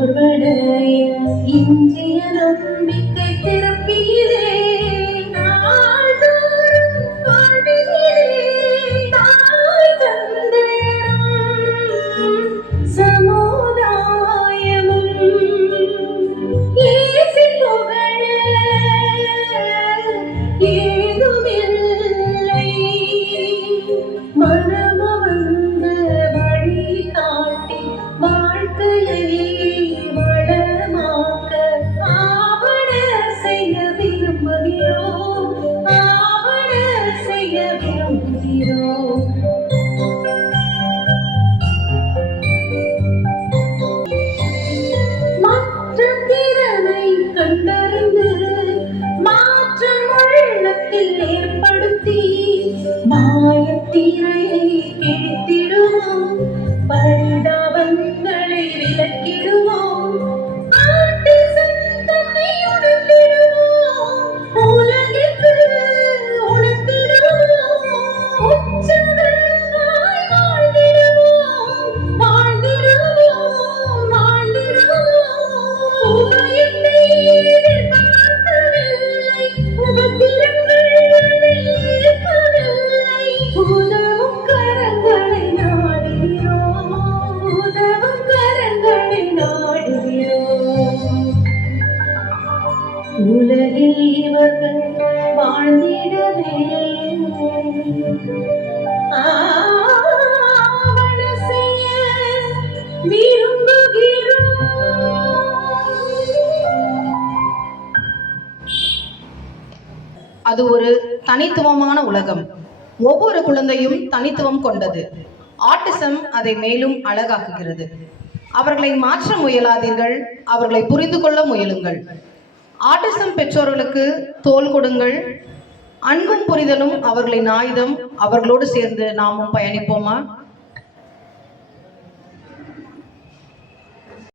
போர்வடைய இன்றைய நம்பிக்கை திறப்பீரே நாள்தோறும் வாழ்விலே தாய் தந்தையரும் சமுதாயமும் இயேசு புகழ ஏதுமில்லை மனமவந்து வழி காட்டி வாழ்க்கையை வளமாக்க ஆவண செய்ய விரும்புகிறோம் ஆவண செய்ய விரும்புகிறோம். மாற்றம் திறனை கண்டறிந்து மாற்றம் உள்ளத்தில் ஏற்படுத்தி மாயத்திரையை கிழித்திடுவோம் பரிதாபங்களை விலக்கிடுவோம் ஆட்டிசம் தன்னை உணர்த்திடுவோம் உலகிற்கு உணர்த்திடுவோம் உச்சங்களாய் வாழ்ந்திடுவோம் வாழ்ந்திடுவோம் வாழ்ந்திடுவோம் உபயத்தை எதிர்பார்க்கவில்லை உபத்திரங்கள் ஏற்கவில்லை உதவும் கரங்களை நாடுகிறோம் உதவும் கரங்களை நாடுகிறோம். உலகில் இவர்கள் வாழ்ந்திடவே ஆவண செய்ய விரும்புகிறோம். அது ஒரு தனித்துவமான உலகம். ஒவ்வொரு குழந்தையும் தனித்துவம் கொண்டது. ஆட்டிசம் அதை மேலும் அழகாக்குகிறது. அவர்களை மாற்ற முயலாதீர்கள், அவர்களை புரிந்து கொள்ள முயலுங்கள். ஆட்டிசம் பெற்றோர்களுக்கு தோள் கொடுங்கள். அன்பும் புரிதலும் அவர்களின் ஆயுதம். அவர்களோடு சேர்ந்து நாமும் பயணிப்போமா?